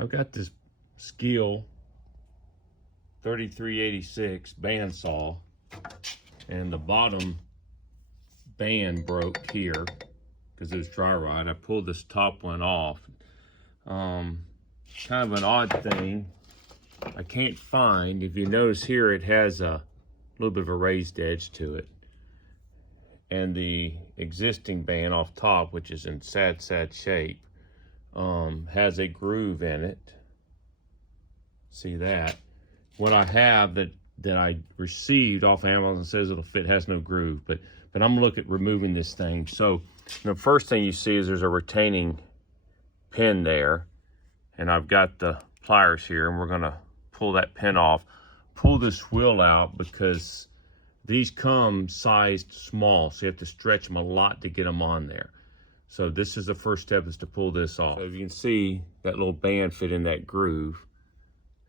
I've got this Skil 3386 bandsaw, and the bottom band broke here because it was dry rot. I pulled this top one off. Kind of an odd thing. I can't find, if you notice here, it has a little bit of a raised edge to it. And the existing band off top, which is in sad shape, has a groove in it. See that? What I have that I received off Amazon says it'll fit, has no groove, but I'm gonna look at removing this thing. So the first thing you see is there's a retaining pin there, and I've got the pliers here, and we're gonna pull that pin off, pull this wheel out, because these come sized small, so you have to stretch them a lot to get them on there. So this is the first step, is to pull this off. So you can see that little band fit in that groove,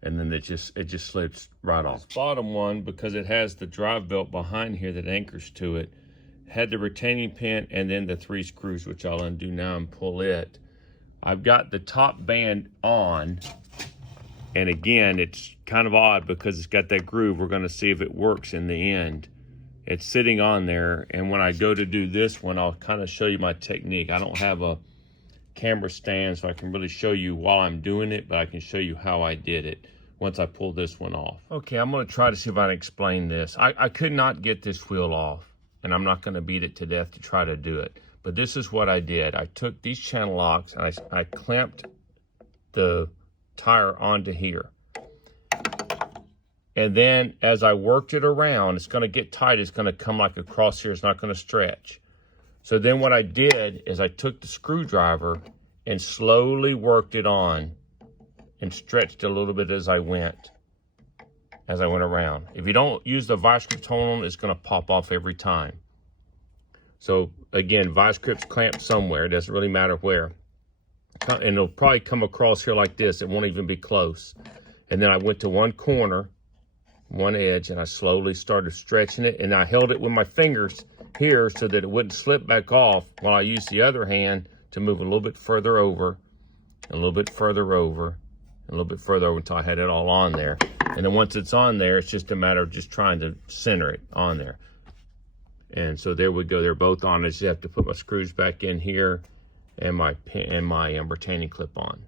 and then it just slips right off. This bottom one, because it has the drive belt behind here that anchors to it, had the retaining pin and then the 3 screws, which I'll undo now and pull it. I've got the top band on, and again, it's kind of odd because it's got that groove. We're gonna see if it works in the end. It's sitting on there, and when I go to do this one, I'll kind of show you my technique. I don't have a camera stand, so I can really show you while I'm doing it, but I can show you how I did it once I pull this one off. Okay, I'm gonna try to see if I can explain this. I could not get this wheel off, and I'm not gonna beat it to death to try to do it. But this is what I did. I took these channel locks and I clamped the tire onto here. And then as I worked it around, it's gonna get tight. It's gonna come like across here. It's not gonna stretch. So then what I did is I took the screwdriver and slowly worked it on and stretched a little bit as I went around. If you don't use the vice grip on, it's gonna pop off every time. So again, vice grip's clamped somewhere. It doesn't really matter where. And it'll probably come across here like this. It won't even be close. And then I went to one corner, one edge, and I slowly started stretching it. And I held it with my fingers here so that it wouldn't slip back off, while I used the other hand to move a little bit further over, a little bit further over, a little bit further over until I had it all on there. And then once it's on there, it's just a matter of just trying to center it on there. And so there we go, they're both on. I just have to put my screws back in here and my retaining clip on.